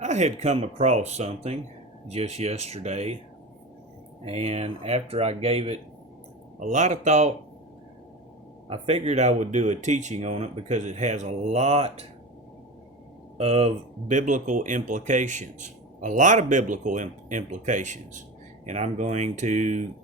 I had come across something just yesterday, and after I gave it a lot of thought, I figured I would do a teaching on it because it has a lot of biblical implications. A lot of biblical implications. And I'm going to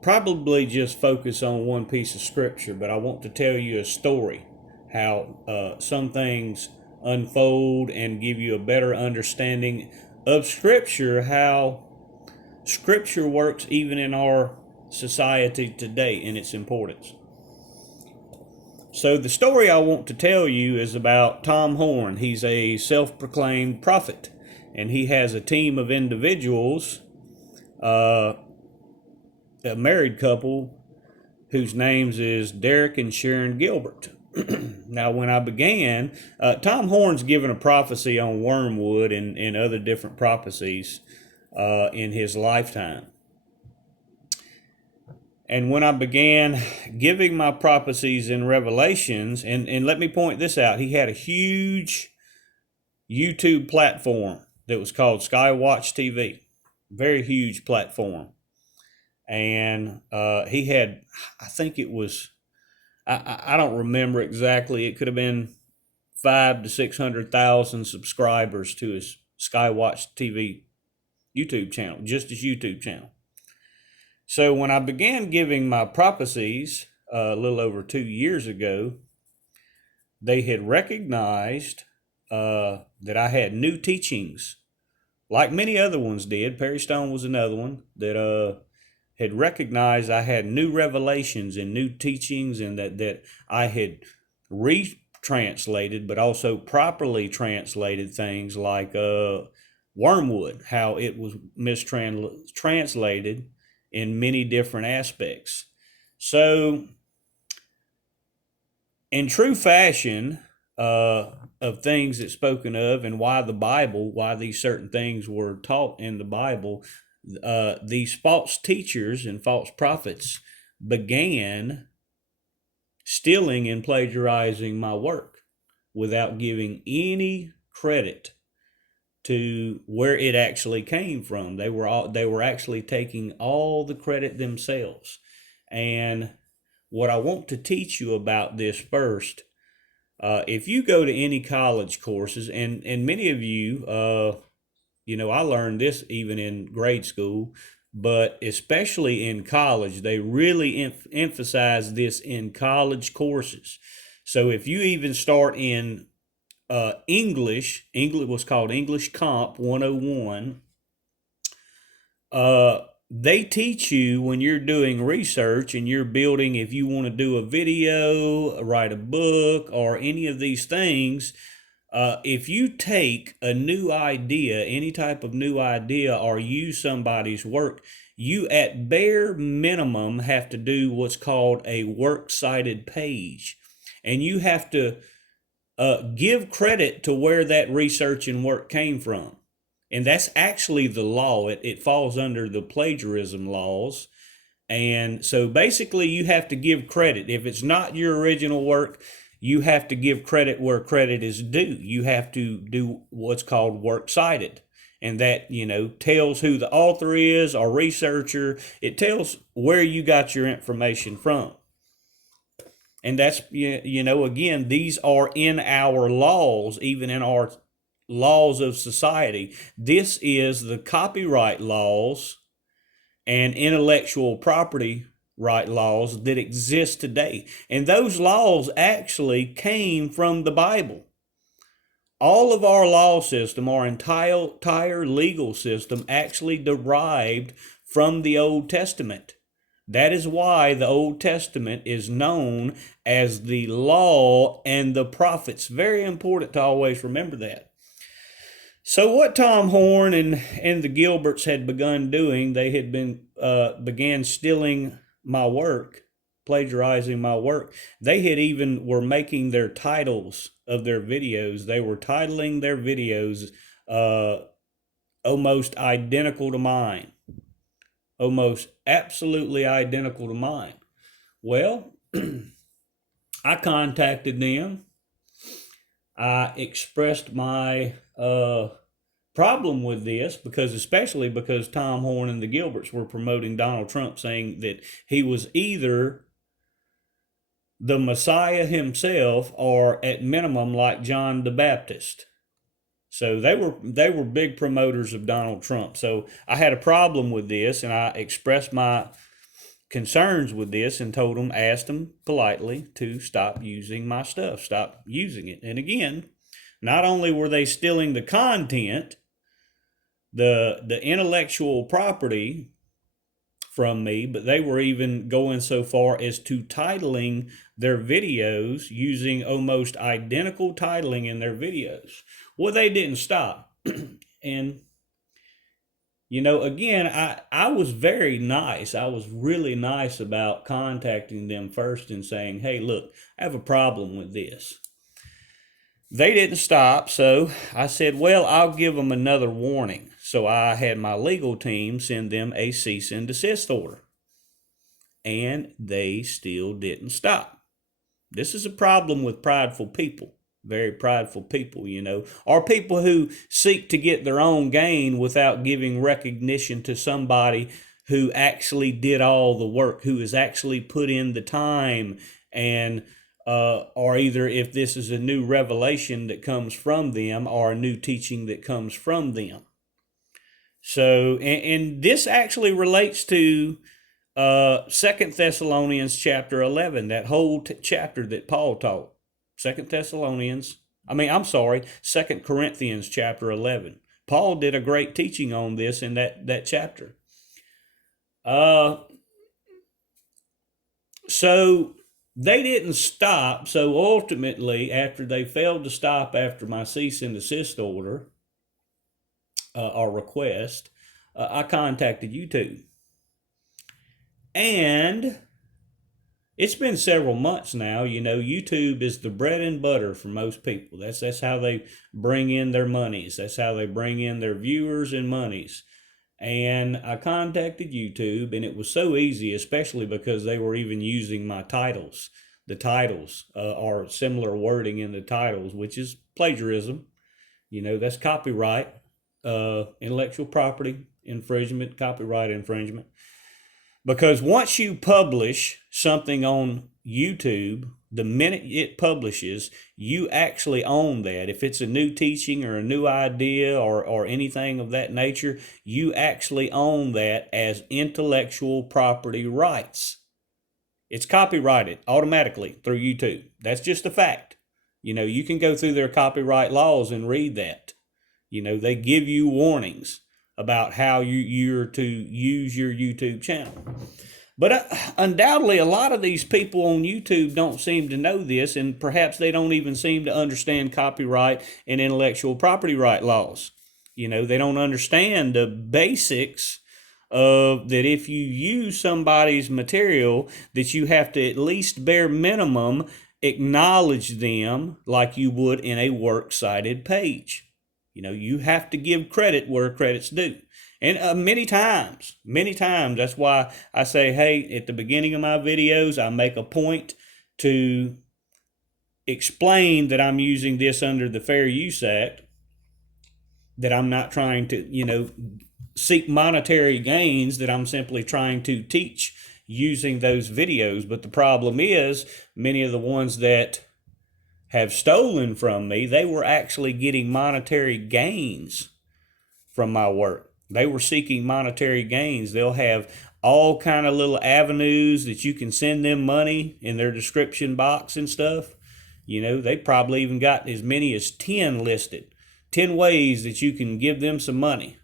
probably just focus on one piece of scripture, but I want to tell you a story how some things unfold and give you a better understanding of scripture, how scripture works even in our society today and its importance. So, the story I want to tell you is about Tom Horn. He's a self proclaimed prophet, and he has a team of individuals, a married couple whose names is Derek and Sharon Gilbert. Now, when I began, Tom Horn's given a prophecy on wormwood and other different prophecies in his lifetime. And when I began giving my prophecies in Revelations, and let me point this out, he had a huge YouTube platform that was called Skywatch TV. Very huge platform. And he had, I think it was, I don't remember exactly, it could have been 500,000 to 600,000 subscribers to his Skywatch TV YouTube channel, just his YouTube channel. So when I began giving my prophecies a little over 2 years ago, they had recognized that I had new teachings, like many other ones did. Perry Stone was another one that had recognized I had new revelations and new teachings, and that I had retranslated, but also properly translated things like wormwood, how it was mistranslated in many different aspects. So, in true fashion of things that's spoken of, and why the Bible, why these certain things were taught in the Bible, these false teachers and false prophets began stealing and plagiarizing my work without giving any credit to where it actually came from. They were actually taking all the credit themselves. And what I want to teach you about this first, if you go to any college courses, and many of you, I learned this even in grade school, but especially in college, they really emphasize this in college courses. So if you even start in English was called English Comp 101. They teach you when you're doing research and you're building, if you want to do a video, write a book, or any of these things, if you take a new idea, any type of new idea, or use somebody's work, you at bare minimum have to do what's called a works cited page. And you have to give credit to where that research and work came from. And that's actually the law. It falls under the plagiarism laws. And so basically, you have to give credit. If it's not your original work, you have to give credit where credit is due. You have to do what's called works cited. And that, tells who the author is or researcher. It tells where you got your information from. And that's, again, these are in our laws, even in our laws of society. This is the copyright laws and intellectual property right laws that exist today. And those laws actually came from the Bible. All of our law system, our entire legal system, actually derived from the Old Testament. That is why the Old Testament is known as the law and the prophets. Very important to always remember that. So what Tom Horn and the Gilberts had begun doing, they had began stealing my work, plagiarizing my work. They had even were making their titles of their videos. They were titling their videos almost identical to mine. Almost absolutely identical to mine. Well, I contacted them. I expressed my problem with this because, especially because Tom Horn and the Gilberts were promoting Donald Trump, saying that he was either the Messiah himself or at minimum like John the Baptist. So they were big promoters of Donald Trump. So I had a problem with this, and I expressed my concerns with this and told them, asked them politely to stop using my stuff, stop using it. And again, not only were they stealing the content, the intellectual property from me, but they were even going so far as to titling their videos using almost identical titling in their videos. Well, they didn't stop. And again, I was very nice. I was really nice about contacting them first and saying, hey, look, I have a problem with this. They didn't stop, so I said, well, I'll give them another warning. So I had my legal team send them a cease and desist order. And they still didn't stop. This is a problem with prideful people, very prideful people, or people who seek to get their own gain without giving recognition to somebody who actually did all the work, who has actually put in the time, and or either if this is a new revelation that comes from them or a new teaching that comes from them. So, and this actually relates to 2 Thessalonians chapter 11, that whole chapter that Paul taught. 2 Corinthians chapter 11. Paul did a great teaching on this in that chapter. So they didn't stop. So ultimately, after they failed to stop after my cease and desist order or request, I contacted YouTube. And it's been several months now. YouTube is the bread and butter for most people. That's how they bring in their monies. That's how they bring in their viewers and monies. And I contacted YouTube, and it was so easy, especially because they were even using my titles. The titles are similar wording in the titles, which is plagiarism. That's copyright, intellectual property infringement, copyright infringement. Because once you publish something on YouTube, the minute it publishes, you actually own that. If it's a new teaching or a new idea or anything of that nature, you actually own that as intellectual property rights. It's copyrighted automatically through YouTube. That's just a fact. You can go through their copyright laws and read that. They give you warnings about how you're to use your YouTube channel. But undoubtedly, a lot of these people on YouTube don't seem to know this, and perhaps they don't even seem to understand copyright and intellectual property right laws. They don't understand the basics of that. If you use somebody's material, that you have to at least bare minimum acknowledge them like you would in a works cited page. You have to give credit where credit's due. And many times, that's why I say, hey, at the beginning of my videos, I make a point to explain that I'm using this under the Fair Use Act, that I'm not trying to, seek monetary gains, that I'm simply trying to teach using those videos. But the problem is, many of the ones that have stolen from me, they were actually getting monetary gains from my work. They were seeking monetary gains. They'll have all kind of little avenues that you can send them money in their description box and stuff. They probably even got as many as 10 listed, 10 ways that you can give them some money.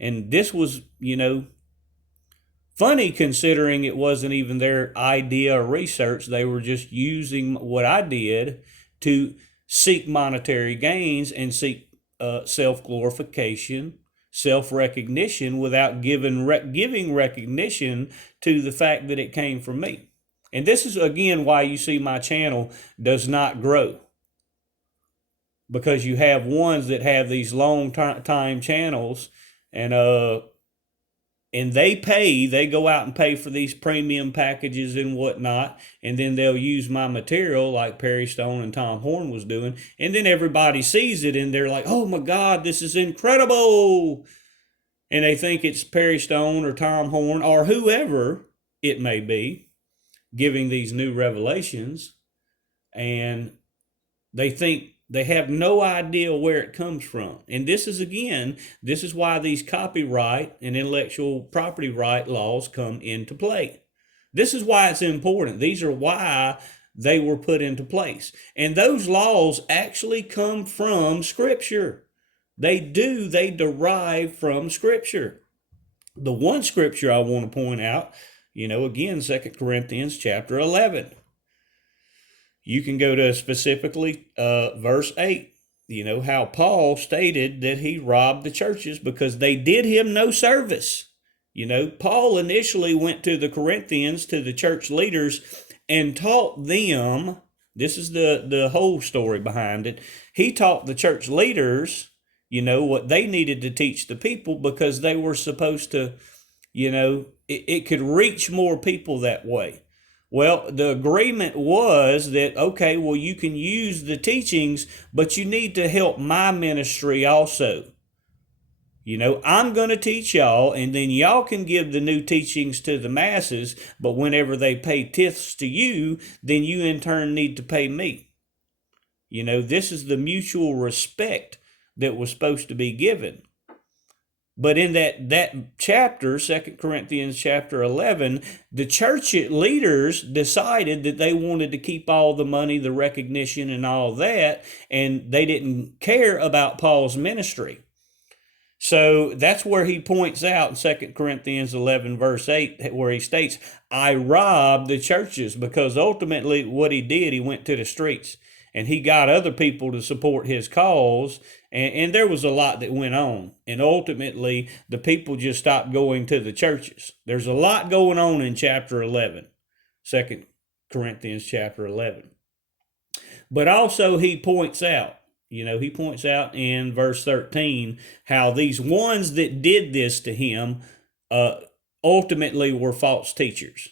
And this was, funny considering it wasn't even their idea or research. They were just using what I did to seek monetary gains and seek self-glorification, self-recognition, without giving recognition to the fact that it came from me. And this is, again, why you see my channel does not grow. Because you have ones that have these long time channels, and and they go out and pay for these premium packages and whatnot, and then they'll use my material like Perry Stone and Tom Horn was doing, and then everybody sees it and they're like, oh my God, this is incredible. And they think it's Perry Stone or Tom Horn or whoever it may be giving these new revelations, and they think they have no idea where it comes from. And this is why these copyright and intellectual property right laws come into play. This is why it's important. These are why they were put into place. And those laws actually come from Scripture. They derive from Scripture. The one scripture I want to point out, again, 2 Corinthians chapter 11. You can go to specifically verse 8, how Paul stated that he robbed the churches because they did him no service. Paul initially went to the Corinthians, to the church leaders, and taught them, this is the whole story behind it. He taught the church leaders, what they needed to teach the people because they were supposed to, it could reach more people that way. Well, the agreement was that, okay, well, you can use the teachings, but you need to help my ministry also. I'm going to teach y'all, and then y'all can give the new teachings to the masses, but whenever they pay tithes to you, then you in turn need to pay me. This is the mutual respect that was supposed to be given. But in that chapter, 2 Corinthians chapter 11, the church leaders decided that they wanted to keep all the money, the recognition, and all that, and they didn't care about Paul's ministry. So that's where he points out in 2 Corinthians 11, verse 8, where he states, I robbed the churches, because ultimately what he did, he went to the streets and he got other people to support his cause. And there was a lot that went on. And ultimately, the people just stopped going to the churches. There's a lot going on in chapter 11, 2 Corinthians chapter 11. But also he points out, in verse 13, how these ones that did this to him ultimately were false teachers.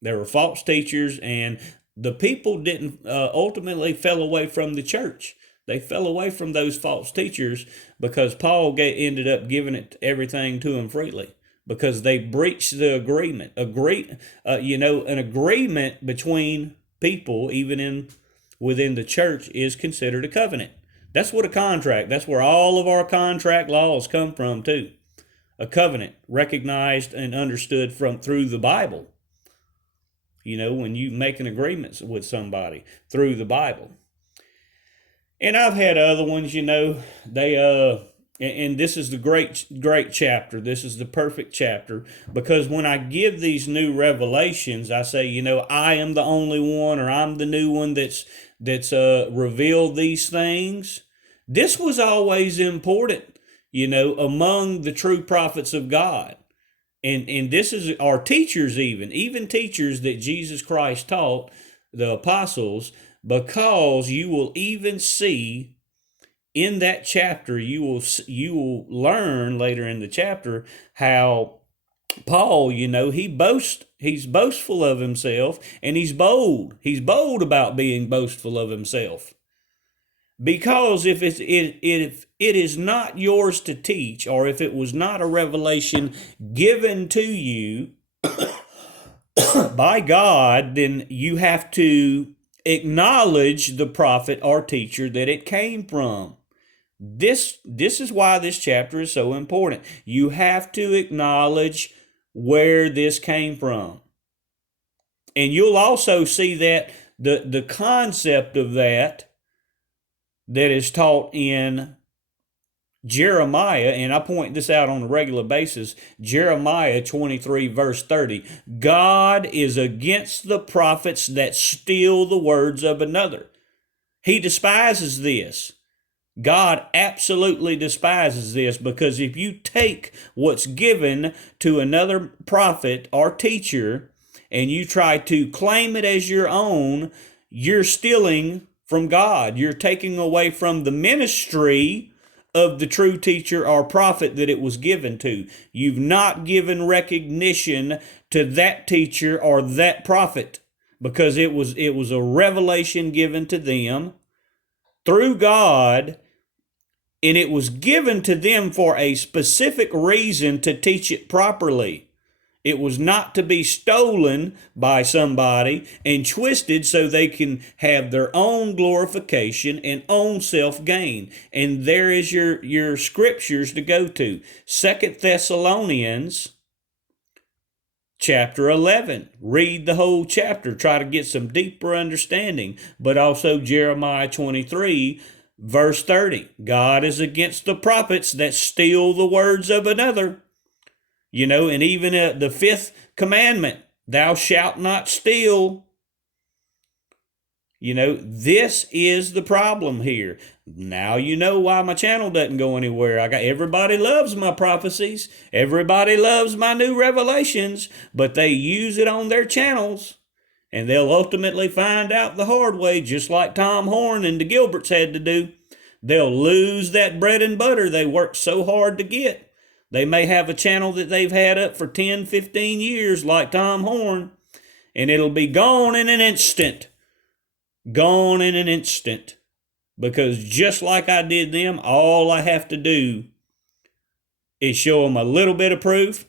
There were false teachers, and the people didn't ultimately fell away from the church. They fell away from those false teachers because Paul ended up giving everything to them freely, because they breached the agreement. An agreement between people, even within the church, is considered a covenant. That's what a contract. That's where all of our contract laws come from too. A covenant, recognized and understood through the Bible. When you make an agreement with somebody through the Bible. And I've had other ones, they and this is the great chapter. This is the perfect chapter, because when I give these new revelations, I say, I am the only one, or I'm the new one that's revealed these things. This was always important, among the true prophets of God. And this is our teachers, even teachers that Jesus Christ taught, the apostles, because you will even see in that chapter, you will learn later in the chapter how Paul, he's boastful of himself, and he's bold. He's bold about being boastful of himself. Because if it is not yours to teach, or if it was not a revelation given to you by God, then you have to acknowledge the prophet or teacher that it came from. This is why this chapter is so important. You have to acknowledge where this came from. And you'll also see that the concept of that is taught in Jeremiah, and I point this out on a regular basis, Jeremiah 23, verse 30. God is against the prophets that steal the words of another. He despises this. God absolutely despises this, because if you take what's given to another prophet or teacher and you try to claim it as your own, you're stealing from God. You're taking away from the ministry of the true teacher or prophet that it was given to. You've not given recognition to that teacher or that prophet, because it was a revelation given to them through God, and it was given to them for a specific reason, to teach it properly. It was not to be stolen by somebody and twisted so they can have their own glorification and own self-gain. And there is your scriptures to go to. 2 Thessalonians chapter 11. Read the whole chapter. Try to get some deeper understanding. But also Jeremiah 23, verse 30. God is against the prophets that steal the words of another. You know, and even the fifth commandment, thou shalt not steal. You know, this is the problem here. Now you know why my channel doesn't go anywhere. Everybody loves my prophecies. Everybody loves my new revelations, but they use it on their channels, and they'll ultimately find out the hard way, just like Tom Horn and the Gilberts had to do. They'll lose that bread and butter they worked so hard to get. They may have a channel that they've had up for 10, 15 years like Tom Horn, and it'll be gone in an instant. Gone in an instant. Because just like I did them, all I have to do is show them a little bit of proof,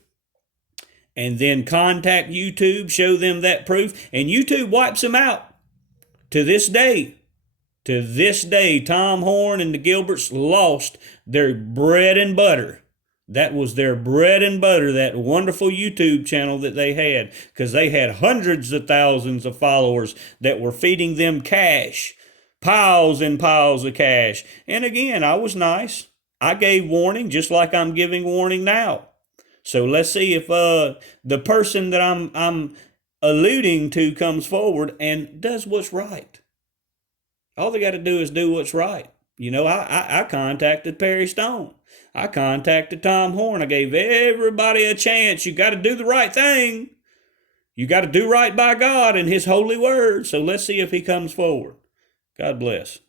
and then contact YouTube, show them that proof, and YouTube wipes them out. To this day, Tom Horn and the Gilberts lost their bread and butter. That was their bread and butter, that wonderful YouTube channel that they had, because they had hundreds of thousands of followers that were feeding them cash, piles and piles of cash. And again, I was nice. I gave warning just like I'm giving warning now. So let's see if the person that I'm alluding to comes forward and does what's right. All they got to do is do what's right. You know, I contacted Perry Stone. I contacted Tom Horn. I gave everybody a chance. You got to do the right thing. You got to do right by God and His holy word. So let's see if he comes forward. God bless.